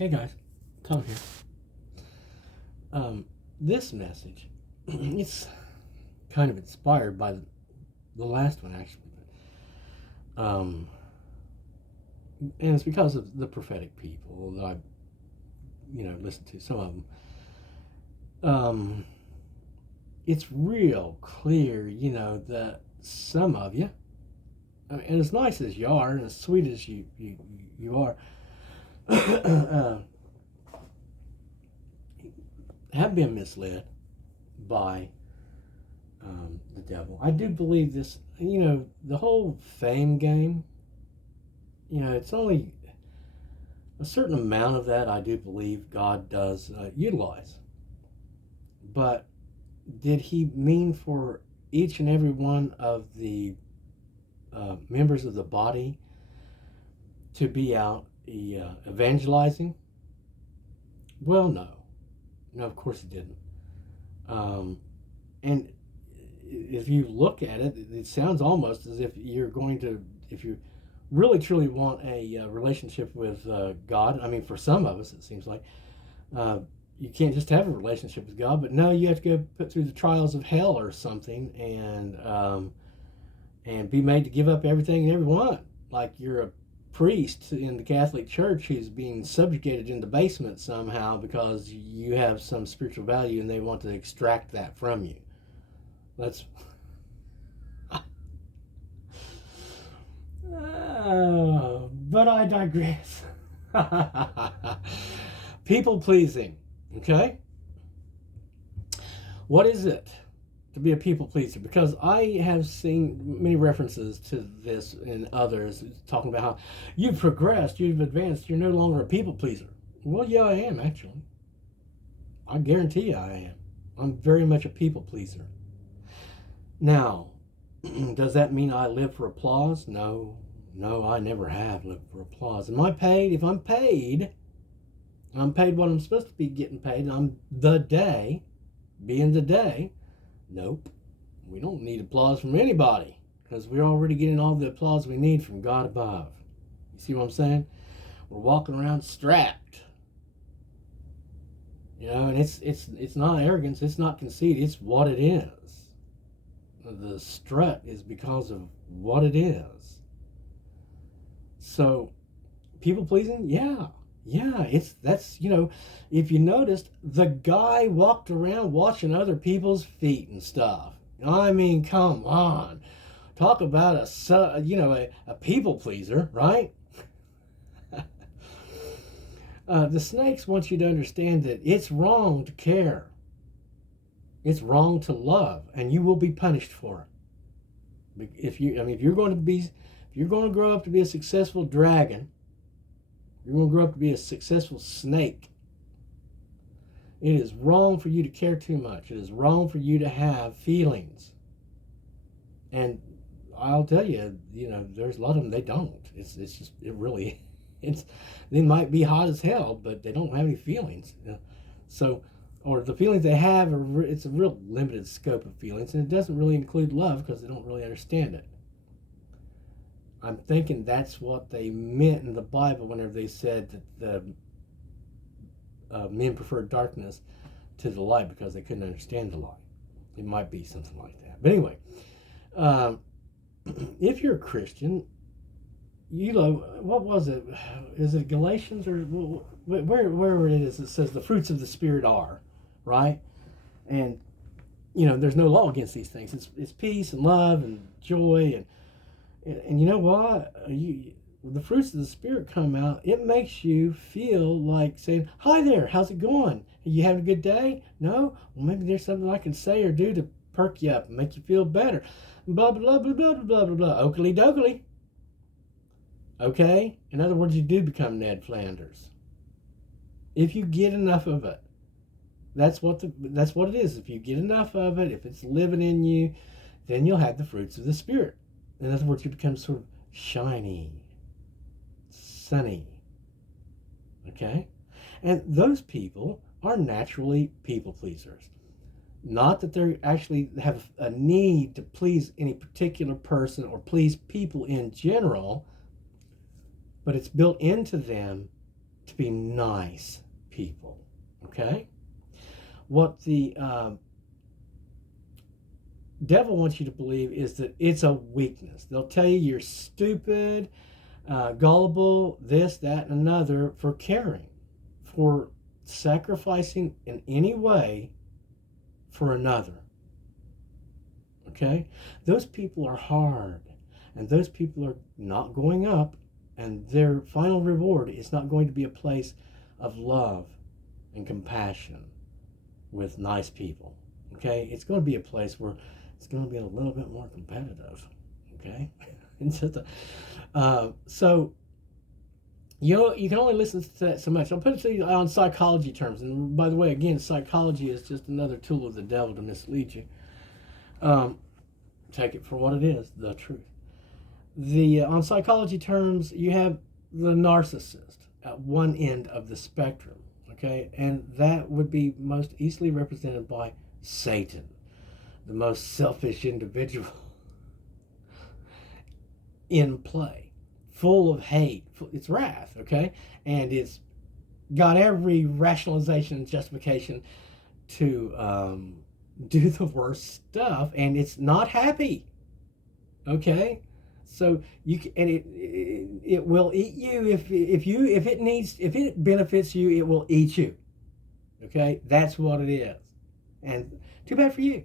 Hey guys, Tom here. This message, it's kind of inspired by the last one actually, um, and it's because of the prophetic people that I've listened to. Some of them, um, it's real clear, that some of you, and as nice as you are, and as sweet as you are, have been misled by the devil. I do believe this, the whole fame game, it's only a certain amount of that I do believe God does utilize. But did he mean for each and every one of the members of the body to be out evangelizing? Well, no. No, of course he didn't. And if you look at it, it sounds almost as if if you really truly want a relationship with God. I mean, for some of us, it seems like you can't just have a relationship with God, but no, you have to go put through the trials of hell or something, and be made to give up everything and everyone. Like you're a priest in the Catholic Church who's being subjugated in the basement somehow because you have some spiritual value and they want to extract that from you. That's but I digress. People pleasing, okay? What is it to be a people pleaser? Because I have seen many references to this in others talking about how you've progressed, you've advanced, you're no longer a people pleaser. Well, yeah, I am actually. I guarantee you I am. I'm very much a people pleaser. Now, does that mean I live for applause? No, I never have lived for applause. Am I paid? If I'm paid what I'm supposed to be getting paid, and I'm being the day, nope. We don't need applause from anybody because we're already getting all the applause we need from God above. You see what I'm saying? We're walking around strapped. And it's not arrogance, it's not conceit, it's what it is. The strut is because of what it is. So, people pleasing, yeah, that's if you noticed, the guy walked around washing other people's feet and stuff. I mean, come on, talk about a people pleaser, right? The snakes want you to understand that it's wrong to care. It's wrong to love, and you will be punished for it. If you're going to grow up to be a successful dragon, you're going to grow up to be a successful snake. It is wrong for you to care too much. It is wrong for you to have feelings. And I'll tell you, there's a lot of them they don't. They might be hot as hell, but they don't have any feelings. Or the feelings they have it's a real limited scope of feelings, and it doesn't really include love because they don't really understand it. I'm thinking that's what they meant in the Bible whenever they said that the men preferred darkness to the light because they couldn't understand the light. It might be something like that. But anyway, if you're a Christian, what was it? Is it Galatians or where it is? It says the fruits of the Spirit are, right? And there's no law against these things. It's peace and love and joy and you know what? The fruits of the Spirit come out. It makes you feel like saying, "Hi there, how's it going? You having a good day? No? Well, maybe there's something I can say or do to perk you up and make you feel better." Blah blah blah blah blah blah blah blah. Oakley dokley. Okay? In other words, you do become Ned Flanders. If you get enough of it. That's what it is. If you get enough of it, if it's living in you, then you'll have the fruits of the Spirit. In other words, you become sort of shiny, sunny. Okay? And those people are naturally people pleasers. Not that they actually have a need to please any particular person or please people in general, but it's built into them to be nice people. Okay? What the devil wants you to believe is that it's a weakness. They'll tell you you're stupid, gullible, this, that, and another for caring, for sacrificing in any way for another. Okay? Those people are hard, and those people are not going up, and their final reward is not going to be a place of love and compassion with nice people. Okay? It's going to be a place where it's going to be a little bit more competitive. Okay? It's just so you can only listen to that so much. I'll put it to you on psychology terms. And by the way, again, psychology is just another tool of the devil to mislead you. Take it for what it is, the truth. On psychology terms, you have the narcissist at one end of the spectrum, okay? And that would be most easily represented by Satan, the most selfish individual in play, full of hate. It's wrath, okay? And it's got every rationalization and justification to do the worst stuff, and it's not happy, okay? So it will eat you if it benefits you, it will eat you, okay? That's what it is, and too bad for you,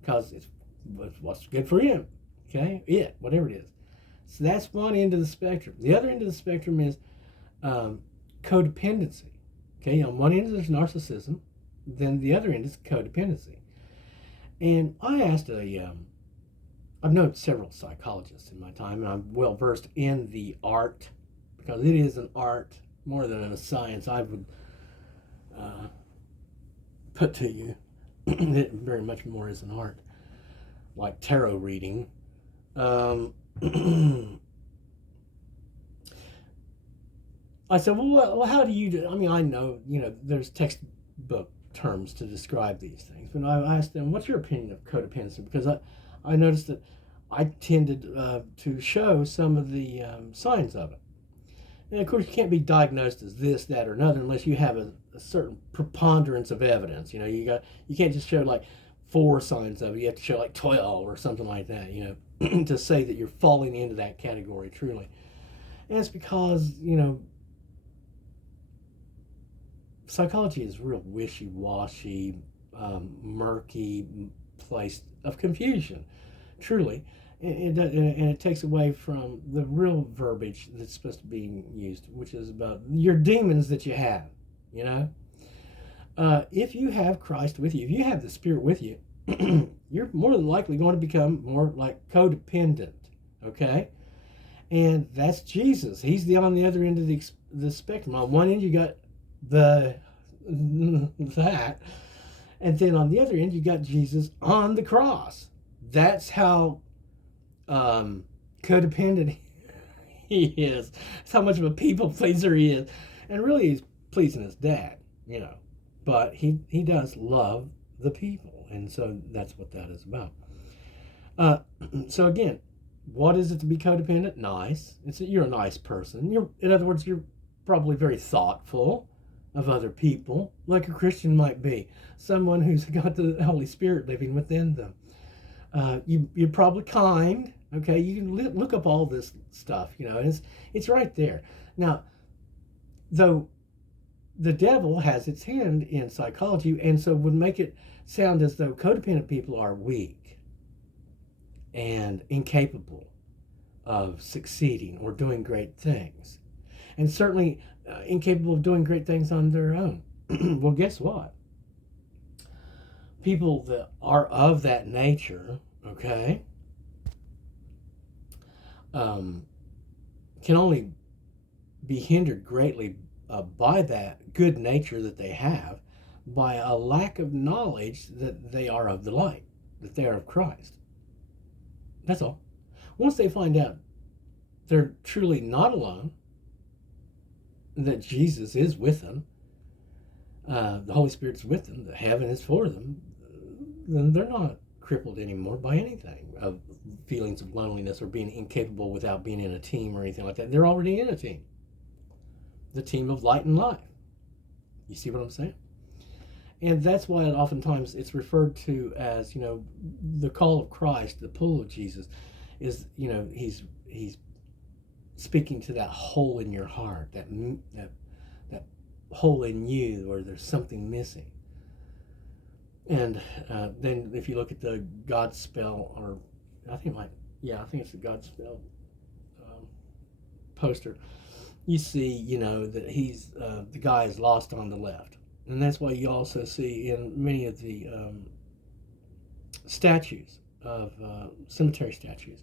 because it's what's good for him, okay? Whatever it is. So that's one end of the spectrum. The other end of the spectrum is codependency. Okay, on one end there's narcissism, then the other end is codependency. And I asked I've known several psychologists in my time, and I'm well versed in the art, because it is an art more than a science. I would put to you, it very much more is an art, like tarot reading. I said, well, how do you do? I mean, I know, there's textbook terms to describe these things, but I asked them, what's your opinion of codependency? Because I noticed that I tended to show some of the signs of it. And of course, you can't be diagnosed as this, that, or another unless you have a certain preponderance of evidence. You can't just show like 4 signs of it. You have to show like 12 or something like that, to say that you're falling into that category truly. And it's because, psychology is real wishy-washy, murky place of confusion, truly. And it takes away from the real verbiage that's supposed to be used, which is about your demons that you have, if you have Christ with you, if you have the Spirit with you, you're more than likely going to become more like codependent, okay? And that's Jesus. He's on the other end of the spectrum. On one end, you got that, and then on the other end, you got Jesus on the cross. That's how codependent he is. That's how much of a people pleaser he is. And really, he's pleasing his dad, but he does love the people, and so that's what that is about. So again, what is it to be codependent? Nice. You're a nice person. In other words, you're probably very thoughtful of other people, like a Christian might be. Someone who's got the Holy Spirit living within them. You're probably kind. Okay, you can look up all this stuff. It's right there. Now, though, the devil has its hand in psychology, and so would make it sound as though codependent people are weak and incapable of succeeding or doing great things, and certainly incapable of doing great things on their own. Well, guess what? People that are of that nature, okay, can only be hindered greatly by that good nature that they have, by a lack of knowledge that they are of the light, that they are of Christ. That's all. Once they find out they're truly not alone, that Jesus is with them, the Holy Spirit's with them, that heaven is for them, then they're not crippled anymore by anything of feelings of loneliness or being incapable without being in a team or anything like that. They're already in a team. the team of light and life. You see what I'm saying? And that's why oftentimes it's referred to as, the call of Christ, the pull of Jesus, is, he's speaking to that hole in your heart, that hole in you where there's something missing. And then if you look at the Godspell, or I think it's the Godspell poster, you see, that he's the guy is lost on the left. And that's why you also see in many of the statues of cemetery statues,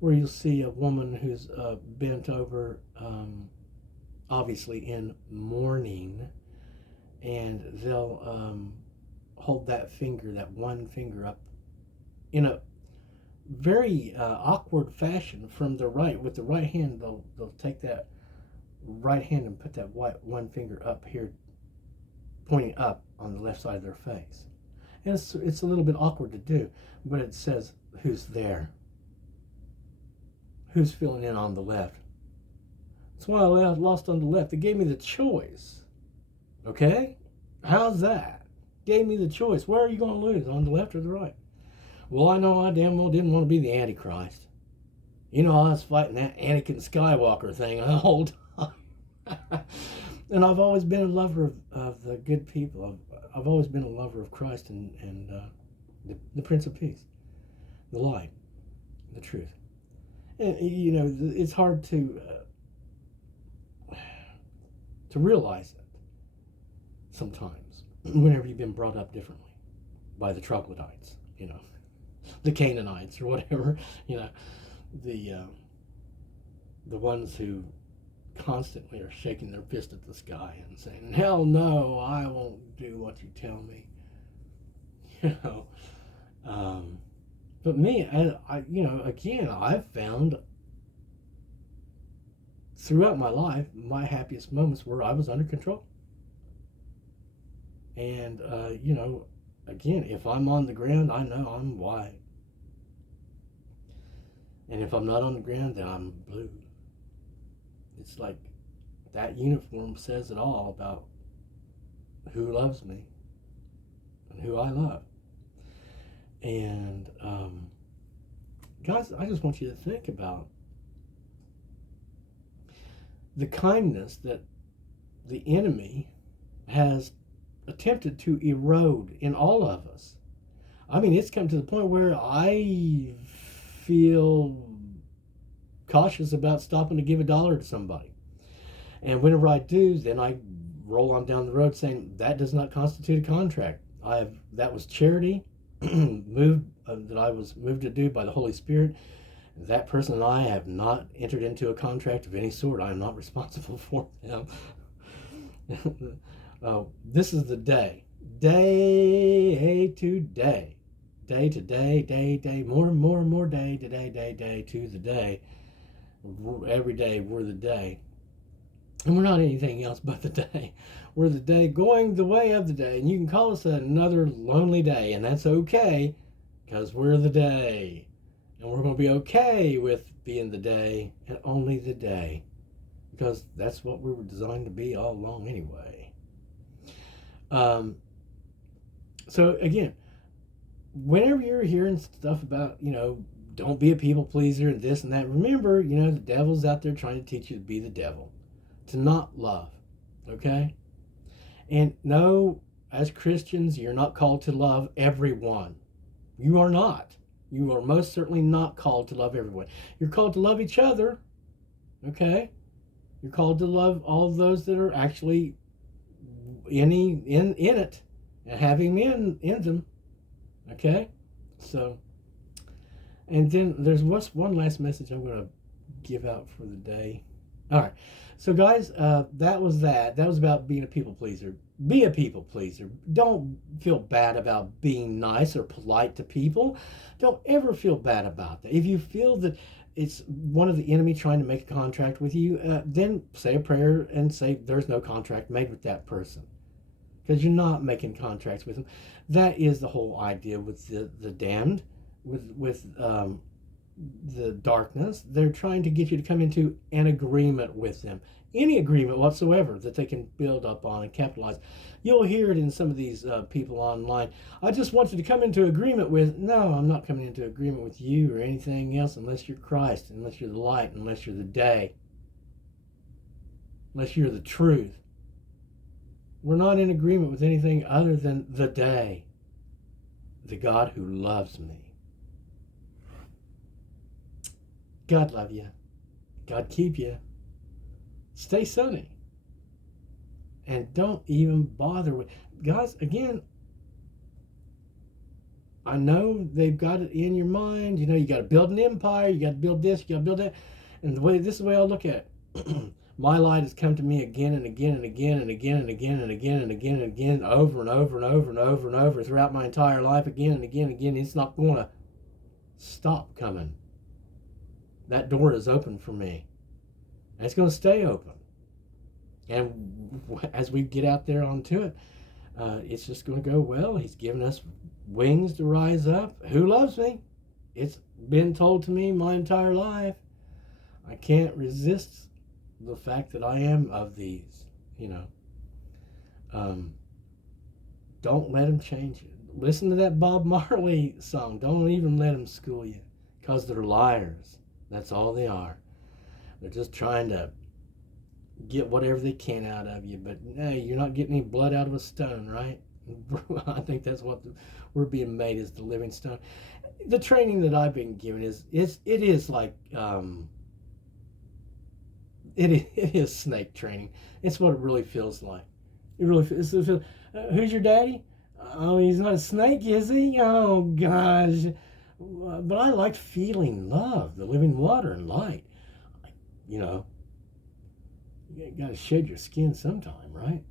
where you'll see a woman who's bent over, obviously in mourning, and they'll hold that one finger up in a very awkward fashion from the right. With the right hand, they'll take that right hand and put that one finger up here, pointing up on the left side of their face. And it's a little bit awkward to do, but it says, who's there? Who's filling in on the left? That's why I lost on the left. They gave me the choice. Okay? How's that? Gave me the choice. Where are you going to lose, on the left or the right? Well, I know I damn well didn't want to be the Antichrist. I was fighting that Anakin Skywalker thing the whole time. And I've always been a lover of the good people. I've always been a lover of Christ and the Prince of Peace, the light, the truth. And, it's hard to realize it sometimes whenever you've been brought up differently by the troglodytes, the Canaanites or whatever, the ones who constantly are shaking their fist at the sky and saying, hell no, I won't do what you tell me. But me, again, I've found throughout my life, my happiest moments were I was under control. And, again, if I'm on the ground, I know I'm white. And if I'm not on the ground, then I'm blue. It's like that uniform says it all about who loves me and who I love. And guys, I just want you to think about the kindness that the enemy has attempted to erode in all of us. I mean, it's come to the point where I feel cautious about stopping to give $1 to somebody. And whenever I do, then I roll on down the road saying that does not constitute a contract. That was charity that I was moved to do by the Holy Spirit. That person and I have not entered into a contract of any sort. I am not responsible for them. This is the day to day, more and more day to day to the day. Every day we're the day. And we're not anything else but the day. We're the day going the way of the day. And you can call us another lonely day, and that's okay, because we're the day. And we're going to be okay with being the day and only the day, because that's what we were designed to be all along anyway. So again, whenever you're hearing stuff about, don't be a people pleaser and this and that, remember, the devil's out there trying to teach you to be the devil, to not love, okay? And no, as Christians, you're not called to love everyone. You are not. You are most certainly not called to love everyone. You're called to love each other, okay? You're called to love all those that are actually in it and having in them, okay? So, and then there's one last message I'm going to give out for the day. All right. So, guys, that was that. That was about being a people pleaser. Be a people pleaser. Don't feel bad about being nice or polite to people. Don't ever feel bad about that. If you feel that it's one of the enemy trying to make a contract with you, then say a prayer and say there's no contract made with that person, because you're not making contracts with them. That is the whole idea with the damned, with the darkness. They're trying to get you to come into an agreement with them. Any agreement whatsoever that they can build up on and capitalize. You'll hear it in some of these people online. I just want you to come into agreement with. No, I'm not coming into agreement with you or anything else unless you're Christ, unless you're the light, unless you're the day, unless you're the truth. We're not in agreement with anything other than the day, the God who loves me. God love you. God keep you. Stay sunny. And don't even bother with... Guys, again, I know they've got it in your mind. You know, you got to build an empire. You got to build this. You got to build that. And this is the way I look at it. My light has come to me again and again and again and again and again and again and again and again, over and over and over and over and over throughout my entire life, again and again and again. It's not going to stop coming. That door is open for me. And it's going to stay open. And as we get out there onto it, it's just going to go well. He's given us wings to rise up. Who loves me? It's been told to me my entire life. I can't resist the fact that I am of these, you know. Don't let them change you. Listen to that Bob Marley song. Don't even let them school you, because they're liars. That's all they are. They're just trying to get whatever they can out of you. But hey, you're not getting any blood out of a stone, right? I think that's what we're being made, is the living stone. The training that I've been given is like it is snake training. It's what it really feels like. It really feels. Who's your daddy? Oh, he's not a snake, is he? Oh gosh. But I like feeling love, the living water and light. You know, you got to shed your skin sometime, right?